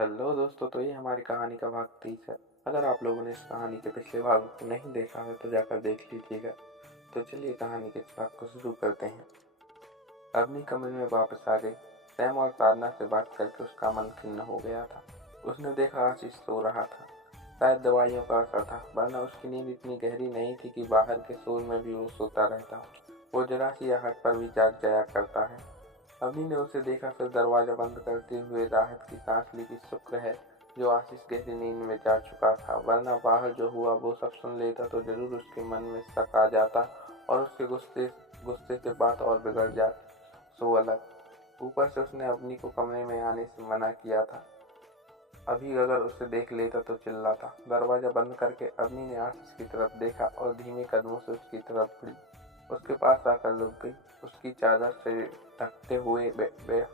Hello दोस्तों, तो ये हमारी कहानी का भाग 30 है। अगर आप लोगों ने इस कहानी के पिछले भाग को नहीं देखा है तो जाकर देख लीजिएगा। तो चलिए कहानी के इस भाग को शुरू करते हैं। अपनी कमरे में वापस आ गई। सैम और साधना से बात करके उसका मन खिन्न हो गया था। उसने देखा आशीष सो रहा था। शायद दवाइयों का असर था, वरना उसकी नींद इतनी गहरी नहीं थी कि बाहर के शोर में भी वो सोता रहता। वो जरा सी आहट पर भी जाग जाया करता है। अवनी ने उसे देखा, फिर दरवाजा बंद करते हुए राहत की सांस ली कि शुक्र है जो आशीष गहरी नींद में जा चुका था, वरना बाहर जो हुआ वो सब सुन लेता तो जरूर उसके मन में शक आ जाता और उसके गुस्से गुस्से से बात और बिगड़ जाती। सो अलग ऊपर से उसने अवनी को कमरे में आने से मना किया था। अभी अगर उसे देख लेता तो चिल्लाता। दरवाजा बंद करके अवनी ने आशीष की तरफ देखा और धीमे कदमों से उसकी तरफ बढ़ी। उसके पास आकर लुक गई। उसकी चादर से ढकते हुए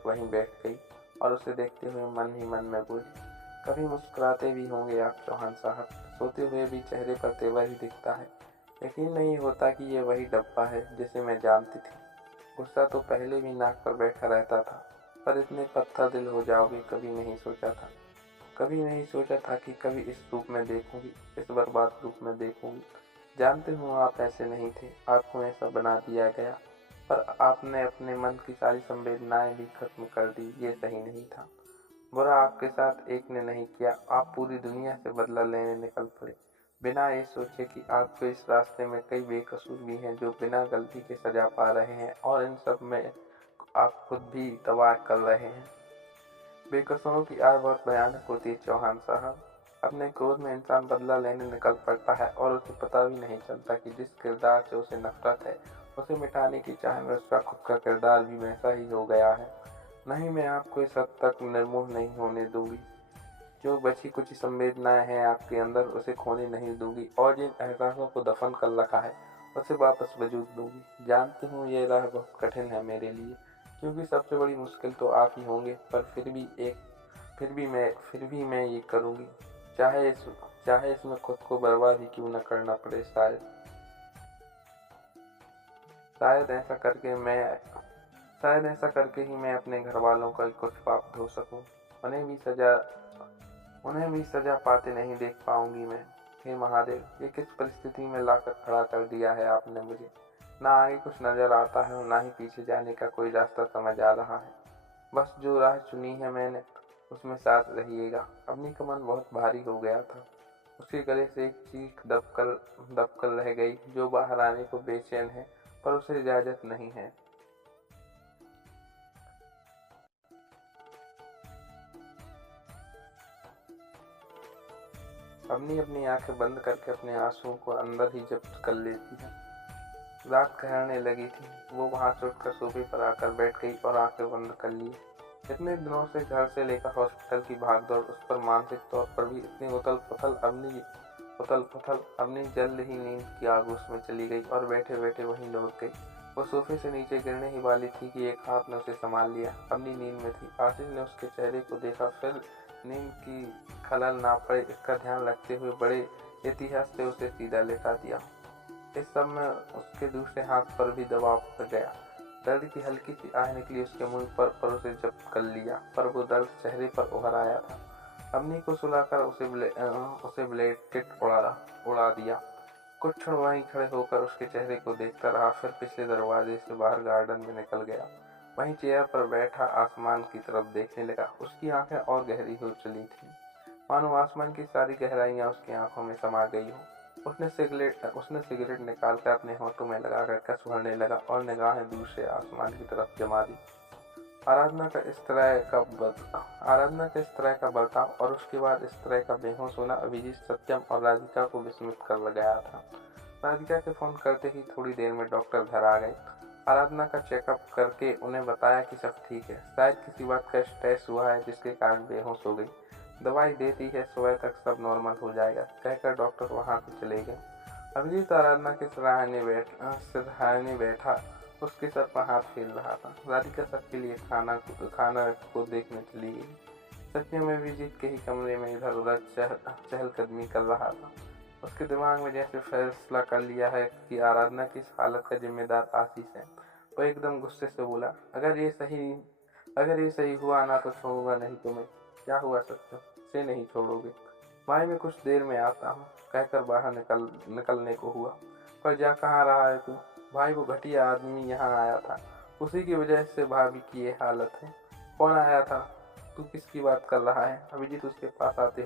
वहीं बैठ गई और उसे देखते हुए मन ही मन में बोली, कभी मुस्कुराते भी होंगे आप चौहान साहब। सोते हुए भी चेहरे पर तेवर ही दिखता है। यकीन नहीं होता कि ये वही डब्बा है जिसे मैं जानती थी। गुस्सा तो पहले भी नाक पर बैठा रहता था, पर इतने पत्थर दिल हो जाओगे कभी नहीं सोचा था। कभी नहीं सोचा था कि कभी इस रूप में देखूंगी, इस बर्बाद रूप में देखूंगी। जानते हो आप ऐसे नहीं थे, आपको ऐसा बना दिया गया, पर आपने अपने मन की सारी संवेदनाएं भी खत्म कर दी। ये सही नहीं था। बुरा आपके साथ एक ने नहीं किया, आप पूरी दुनिया से बदला लेने निकल पड़े, बिना ये सोचे कि आपके इस रास्ते में कई बेकसूर भी हैं जो बिना गलती के सजा पा रहे हैं, और इन सब में आप खुद भी तबाह कर रहे हैं। बेकसूरों की आग बहुत भयानक होती है चौहान साहब। अपने क्रोध में इंसान बदला लेने निकल पड़ता है और उसे पता भी नहीं चलता कि जिस किरदार से उसे नफरत है, उसे मिटाने की चाह में उसका खुद का किरदार भी वैसा ही हो गया है। नहीं, मैं आपको इस हद तक निर्मोह नहीं होने दूंगी। जो बची कुछ संवेदनाएं हैं आपके अंदर, उसे खोने नहीं दूंगी, और जिन एहसासों को दफन कर रखा है उसे वापस वजूद दूंगी। जानती हूँ ये राह बहुत कठिन है मेरे लिए, क्योंकि सबसे बड़ी मुश्किल तो आप ही होंगे, पर फिर भी मैं ये करूँगी, चाहे इसमें खुद को बर्बाद ही क्यों न करना पड़े। शायद ऐसा करके मैं शायद ऐसा करके ही मैं अपने घर वालों का कुछ पाप धो सकूं। उन्हें भी सजा उन्हें भी सजा पाते नहीं देख पाऊंगी मैं। हे महादेव, ये किस परिस्थिति में लाकर खड़ा कर दिया है आपने मुझे। ना आगे कुछ नजर आता है और ना ही पीछे जाने का कोई रास्ता समझ आ रहा है। बस जो राह चुनी है मैंने, उसमें साथ रहिएगा। अपनी का मन बहुत भारी हो गया था। उसके गले से एक चीख दबकर रह गई, जो बाहर आने को बेचैन है, पर उसे इजाजत नहीं है। अपनी अपनी आंखें बंद करके अपने आंसुओं को अंदर ही जब्त कर लेती है। रात ठहरने लगी थी। वो वहां से उठकर सोफे पर आकर बैठ गई और आंखें बंद कर ली। इतने दिनों से घर से लेकर हॉस्पिटल की भागदौड़, उस पर मानसिक तौर पर भी इतनी उथल-पुथल अपनी जल्द ही नींद की आगोश में चली गई और बैठे बैठे वहीं लौट गई। वो सोफे से नीचे गिरने ही वाली थी कि एक हाथ ने उसे संभाल लिया। अपनी नींद में थी। आशीष ने उसके चेहरे को देखा, फिर नींद की खलल ना पड़े इसका ध्यान रखते हुए बड़े एहतियात से उसे सीधा लेटा दिया। इस सब में उसके दूसरे हाथ पर भी दबाव पड़ गया। दर्द की हल्की सी आह निकली उसके मुंह पर उसे जब्त कर लिया, पर वो दर्द चेहरे पर उभर आया था। अम्मी को सुलाकर उसे ब्लैंकेट उड़ा दिया। कुछ क्षण वहीं खड़े होकर उसके चेहरे को देखता रहा, फिर पिछले दरवाजे से बाहर गार्डन में निकल गया। वहीं चेयर पर बैठा आसमान की तरफ देखने लगा। उसकी आंखें और गहरी हो चली थीं, मानो आसमान की सारी गहराइयां उसकी आंखों में समा गई हो। उसने सिगरेट निकालकर अपने होठों में लगाकर कस भरने लगा और निगाहें दूर से आसमान की तरफ जमा दी। आराधना का इस तरह का बर्ताव और उसके बाद इस तरह का बेहोश होना अभिजीत, सत्यम और राधिका को विस्मित कर गया था। राधिका के फोन करते ही थोड़ी देर में डॉक्टर घर आ गए। आराधना का चेकअप करके उन्हें बताया कि सब ठीक है, शायद किसी बात का स्ट्रेस हुआ है जिसके कारण बेहोश हो गई। दवाई देती है, सुबह तक सब नॉर्मल हो जाएगा, कहकर डॉक्टर वहां से चले गए। अभिजीत आराधना के सिरहाने बैठा उसके सर पर हाथ फेर रहा था। राधिका सबके लिए खाना को देखने चली गई। सत्य में अभिजीत के ही कमरे में इधर उधर चहलकदमी कर रहा था। उसके दिमाग में जैसे फैसला कर लिया है कि आराधना की इस हालत का जिम्मेदार आशीष है। वो एकदम गुस्से से बोला, अगर ये सही हुआ ना तो छोड़ूंगा नहीं तुम्हें। क्या हुआ सत्यम, से नहीं छोड़ोगे? भाई मैं कुछ देर में आता हूँ कहकर बाहर निकलने को हुआ, पर जा कहाँ रहा है तू? भाई वो घटिया आदमी यहाँ आया था, उसी की वजह से भाभी की ये हालत है। कौन आया था? तू किसकी बात कर रहा है? अभिजीत उसके पास आते हुए